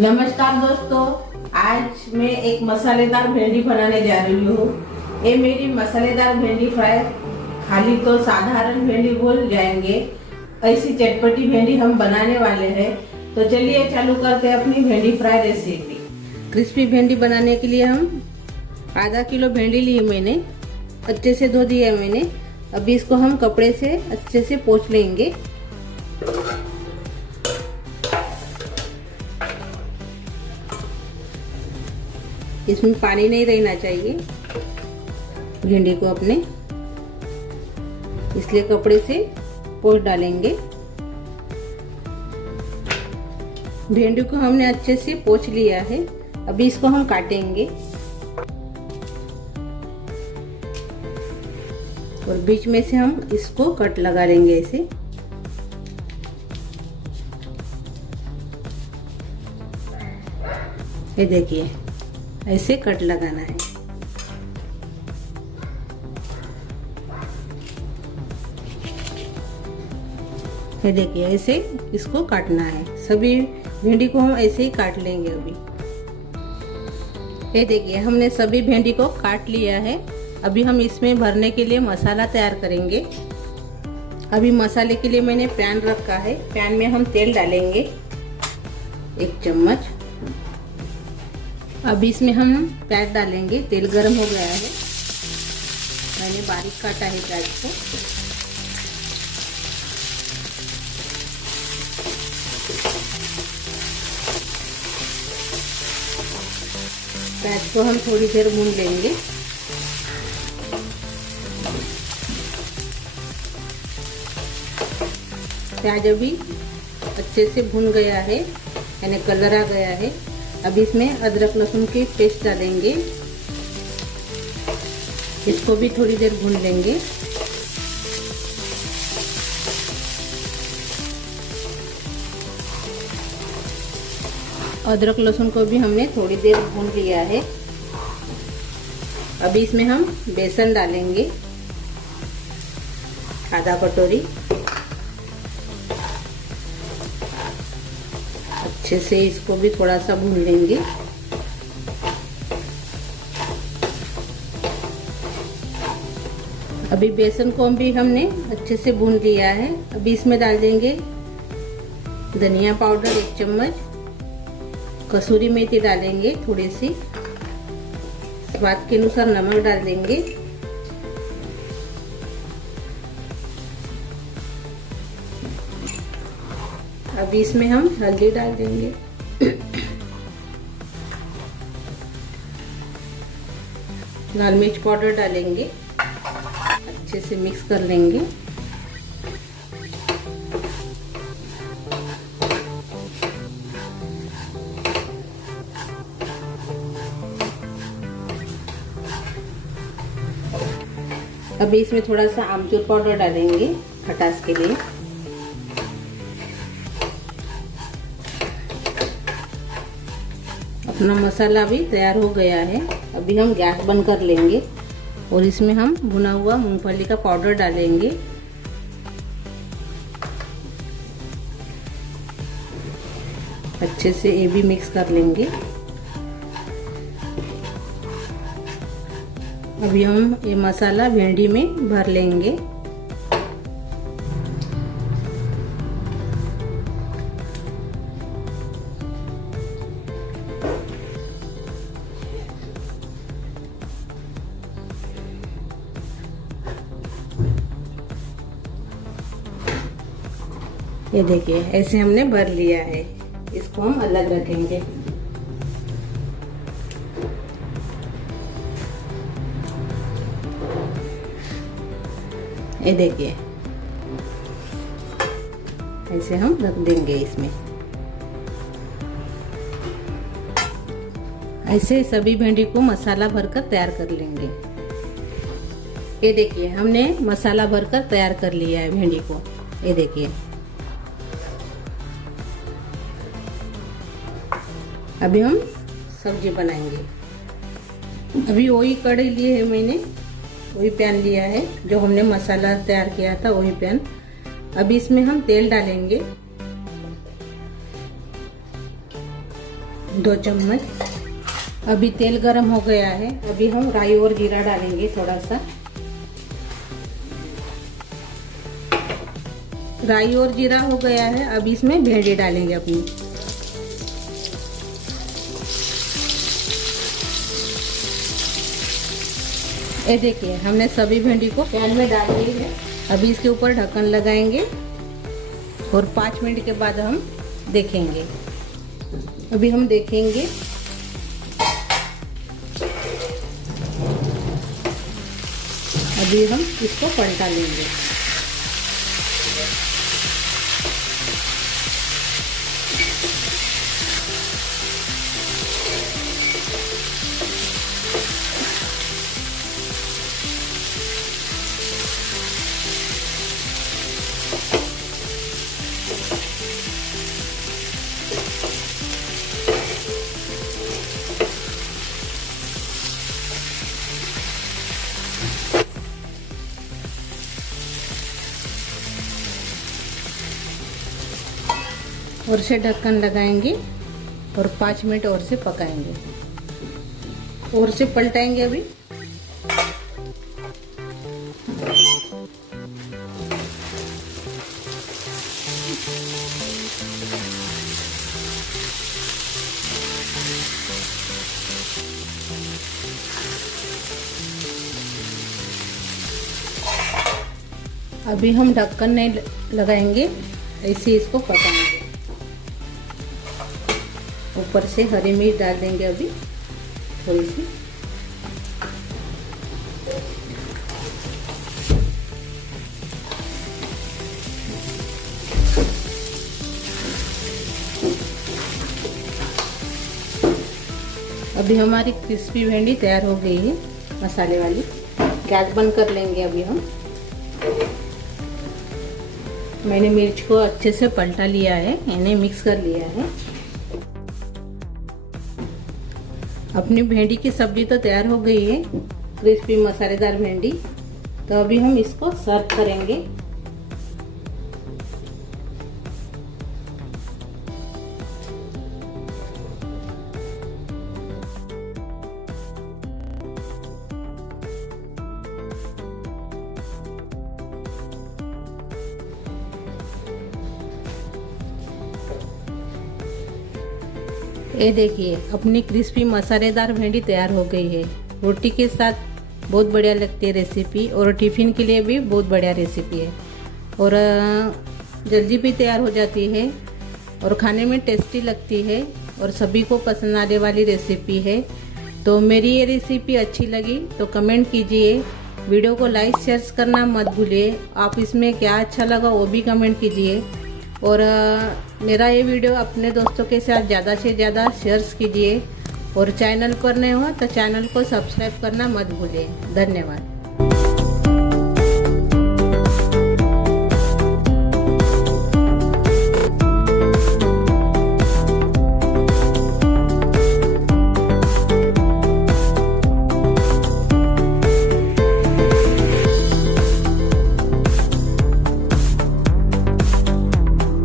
नमस्कार दोस्तों, आज मैं एक मसालेदार भिंडी बनाने जा रही हूँ। ये मेरी मसालेदार भिंडी फ्राई खाली तो साधारण भिंडी भूल जाएंगे, ऐसी चटपटी भिंडी हम बनाने वाले हैं। तो चलिए चालू करते हैं अपनी भिंडी फ्राई रेसिपी। क्रिस्पी भिंडी बनाने के लिए हम आधा किलो भिंडी ली मैंने, अच्छे से धो दिया मैंने। अभी इसको हम कपड़े से अच्छे से पोंछ लेंगे। इसमें पानी नहीं रहना चाहिए भिंडी को अपने, इसलिए कपड़े से पोंछ डालेंगे। भिंडी को हमने अच्छे से पोंछ लिया है। अभी इसको हम काटेंगे और बीच में से हम इसको कट लगा लेंगे ऐसे। ये देखिए, ऐसे कट लगाना है। ये देखिए, ऐसे इसको काटना है। सभी भिंडी को हम ऐसे ही काट लेंगे अभी। ये देखिए, हमने सभी भिंडी को काट लिया है। अभी हम इसमें भरने के लिए मसाला तैयार करेंगे। अभी मसाले के लिए मैंने पैन रखा है। पैन में हम तेल डालेंगे 1 चम्मच। अब इसमें हम प्याज डालेंगे। तेल गरम हो गया है, मैंने बारीक काटा है प्याज को। प्याज को हम थोड़ी देर भून लेंगे। प्याज अभी अच्छे से भून गया है, यानी कलर आ गया है। अब इसमें अदरक लहसुन की पेस्ट डालेंगे। इसको भी थोड़ी देर भून लेंगे। अदरक लहसुन को भी हमने थोड़ी देर भून लिया है। अभी इसमें हम बेसन डालेंगे आधा कटोरी। अच्छे से इसको भी थोड़ा सा भून लेंगे। अभी बेसन को भी हमने अच्छे से भून लिया है। अभी इसमें डाल देंगे धनिया पाउडर 1 चम्मच, कसूरी मेथी डालेंगे थोड़ी सी, स्वाद के अनुसार नमक डाल देंगे। अभी इसमें हम हल्दी डाल देंगे। लाल मिर्च पाउडर डालेंगे, अच्छे से मिक्स कर लेंगे। अभी इसमें थोड़ा सा आमचूर पाउडर डालेंगे खटास के लिए। अपना मसाला भी तैयार हो गया है। अभी हम गैस बंद कर लेंगे और इसमें हम भुना हुआ मूंगफली का पाउडर डालेंगे। अच्छे से ये भी मिक्स कर लेंगे। अभी हम ये मसाला भिंडी में भर लेंगे। ये देखिए, ऐसे हमने भर लिया है। इसको हम अलग रखेंगे। ये देखिए, ऐसे हम रख देंगे इसमें। ऐसे सभी भिंडी को मसाला भरकर तैयार कर लेंगे। ये देखिए, हमने मसाला भरकर तैयार कर लिया है भिंडी को। ये देखिए, अभी हम सब्जी बनाएंगे। अभी वही कढ़ाई ली है मैंने, वही पैन लिया है जो हमने मसाला तैयार किया था, वही पैन। अभी इसमें हम तेल डालेंगे। 2 चम्मच। अभी तेल गरम हो गया है, अभी हम राई और जीरा डालेंगे थोड़ा सा। राई और जीरा हो गया है, अब इसमें भेंडी डालेंगे अपनी। ये देखिए हमने सभी भिंडी को पैन में डाल ली है। अभी इसके ऊपर ढक्कन लगाएंगे और 5 मिनट के बाद हम देखेंगे। अभी हम देखेंगे। अभी हम इसको पलटा लेंगे। और से ढक्कन लगाएंगे और 5 मिनट और से पकाएंगे और से पलटाएंगे। अभी अभी हम ढक्कन नहीं लगाएंगे, ऐसे इसको पकाएंगे। ऊपर से हरी मिर्च डाल देंगे अभी थोड़ी सी। अभी हमारी क्रिस्पी भिंडी तैयार हो गई है मसाले वाली। गैस बंद कर लेंगे अभी हम। मैंने मिर्च को अच्छे से पलटा लिया है, इन्हें मिक्स कर लिया है। अपनी भिंडी की सब्जी तो तैयार हो गई है, क्रिस्पी मसालेदार भिंडी। तो अभी हम इसको सर्व करेंगे। ये देखिए अपनी क्रिस्पी मसालेदार भिंडी तैयार हो गई है। रोटी के साथ बहुत बढ़िया लगती है रेसिपी, और टिफ़िन के लिए भी बहुत बढ़िया रेसिपी है, और जल्दी भी तैयार हो जाती है और खाने में टेस्टी लगती है, और सभी को पसंद आने वाली रेसिपी है। तो मेरी ये रेसिपी अच्छी लगी तो कमेंट कीजिए, वीडियो को लाइक शेयर करना मत भूलिए। आप इसमें क्या अच्छा लगा वो भी कमेंट कीजिए, और मेरा ये वीडियो अपने दोस्तों के साथ ज़्यादा से ज़्यादा शेयर कीजिए, और चैनल पर नए हो तो चैनल को सब्सक्राइब करना मत भूलिए। धन्यवाद।